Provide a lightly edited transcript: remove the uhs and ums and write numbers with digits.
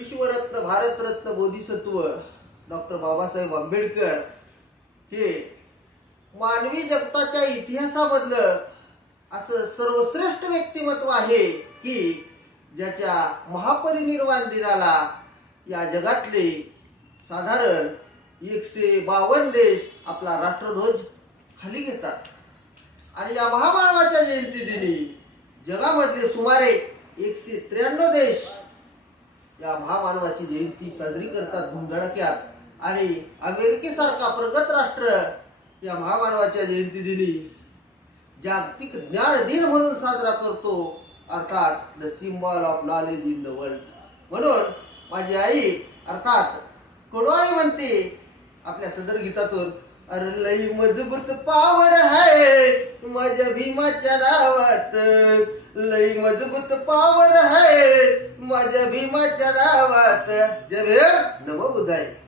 विश्वरत्न Bharat Ratna Bodhisattva doctor Babasaheb Ambedkar हे मानवी जगताच्या इतिहासामधलं असं सर्वश्रेष्ठ व्यक्तिमत्व आहे की ज्याच्या महापरिनिर्वाण दिनाला या जगातले साधारण 152 देश आपला राष्ट्रध्वज खाली घेतात आणि या महामानवाच्या जयंती दिनी जगामधले सुमारे 193 देश या महामानवाची जयंती साजरी करतात धुमधडाक्यात आणि अमेरिकेसारखा प्रगत राष्ट्र या महामानवाच्या जयंती दिनी जागतिक ज्ञान दिन म्हणून साजरा करतो, अर्थात the symbol of knowledge in the world. म्हणून माझी आई अर्थात कडवाई म्हणते आपल्या सदर गीतातून, अरे लई मजबूत पावर है माझ्या भीमाच्या नावात, लई मजबूत पावर है माझ्या भीमाच्या नावात. जय भीम, नमो बुद्धाय.